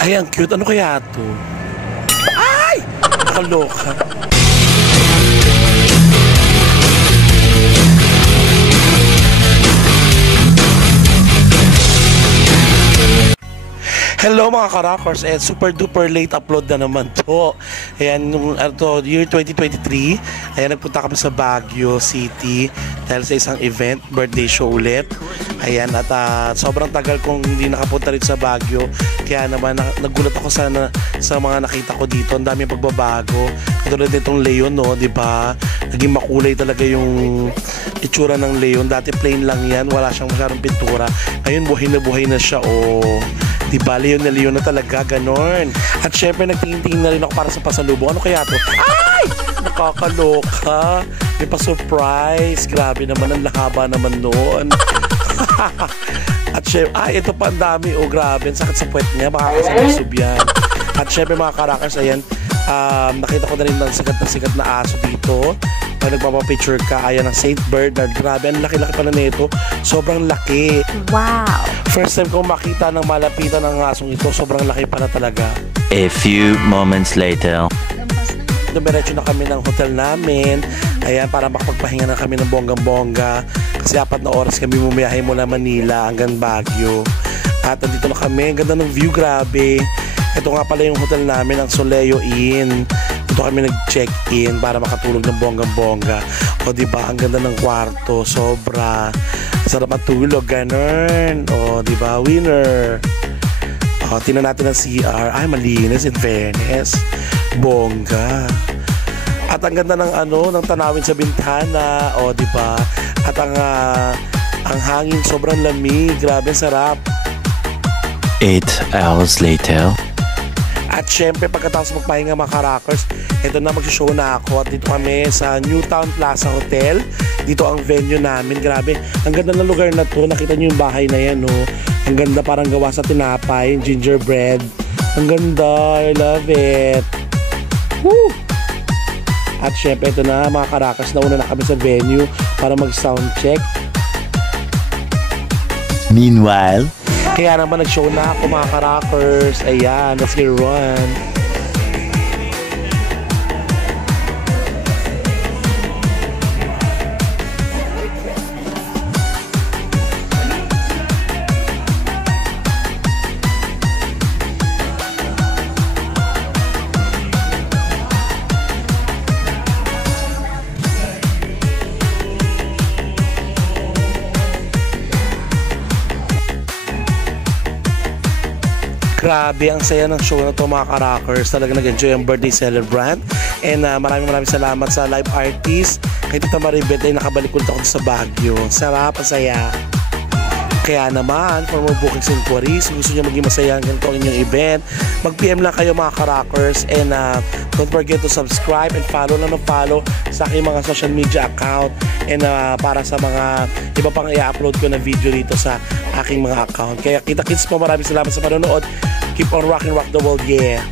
Ay, ang cute. Ano kaya to? Ay! Nakaloka. Hello mga ka-rockers, super duper late upload na naman to. Ayan, nung year 2023, ayan, nagpunta kami sa Baguio City dahil sa isang event, birthday show ulit. Ayan, at sobrang tagal kong hindi nakapunta rin sa Baguio, kaya naman nagulat ako sa mga nakita ko dito. Ang dami pagbabago, katulad nitong Leon, no, di ba? Naging makulay talaga yung itsura ng Leon. Dati plain lang yan, wala siyang masyadong pintura. Ngayon buhay na siya, oh. Diba, Leon na talaga, ganon. At syempre, nagtingin-tingin na rin ako para sa pasalubong. Ano kaya to? Ay! Nakakaloka. May pa-surprise. Grabe naman, ang lahaba naman noon. At syempre, ito pa ang dami. Oh, grabe, ang sakit sa puwet niya. Baka kasabsub yan. At syempre, mga ka-rockers, ayan, nakita ko na rin ng sikat na aso dito. Na nagpapapicture ka, ayan ang Saint Bernard. Grabe, ang laki-laki pa na nito. Sobrang laki. Wow! First time kong makita ng malapitan ng asong ito. Sobrang laki pa na talaga. A few moments later. Dumiretso na kami ng hotel namin. Ayan, para makapagpahinga na kami ng bonggang-bongga. Kasi 4 na oras kami bumiyahe mula Manila hanggang Baguio. At nandito na kami. Ang ganda ng view, grabe. Ito nga pala yung hotel namin, ang Soleo Inn. Dito kami nag-check-in para makatulog ng bonggang-bongga. O diba, ang ganda ng kwarto, sobra. Sarap matulog, ganun. O diba, winner. O, tingnan natin ang CR. Ay, malinis, in fairness. Bongga. At ang ganda ng ng tanawin sa bintana. O diba, at ang hangin sobrang lamig. Grabe, sarap. 8 hours later. At syempre, pagkatapos magpahinga mga ka-rockers, ito na, mag-show na ako. At dito kami sa Newtown Plaza Hotel. Dito ang venue namin. Grabe, ang ganda ng lugar na to. Nakita niyo yung bahay na yan, no? Ang ganda, parang gawa sa tinapay, gingerbread. Ang ganda, I love it. Woo! At syempre, ito na mga ka-rockers, nauna na kami sa venue para mag-sound check. Meanwhile, kaya naman nag-show na ako mga ka-rockers. Ayan, let's get run. Grabe, ang saya ng show na to mga ka-rockers. Talaga nag-enjoy ang birthday celebrant. And maraming salamat sa live artist. Kay Tita Maribeth ay nakabalik ulit ako sa Baguio. Sarap, masaya. Kaya naman, for more bookings and inquiries, gusto nyo maging masaya ang ganito ang inyong event, mag-PM lang kayo mga ka-rockers. And don't forget to subscribe and follow sa aking mga social media account. And para sa mga iba pang i-upload ko na video dito sa aking mga account. Kaya kita-kits po, maraming salamat sa panonood. Keep on rocking, rock the world, yeah!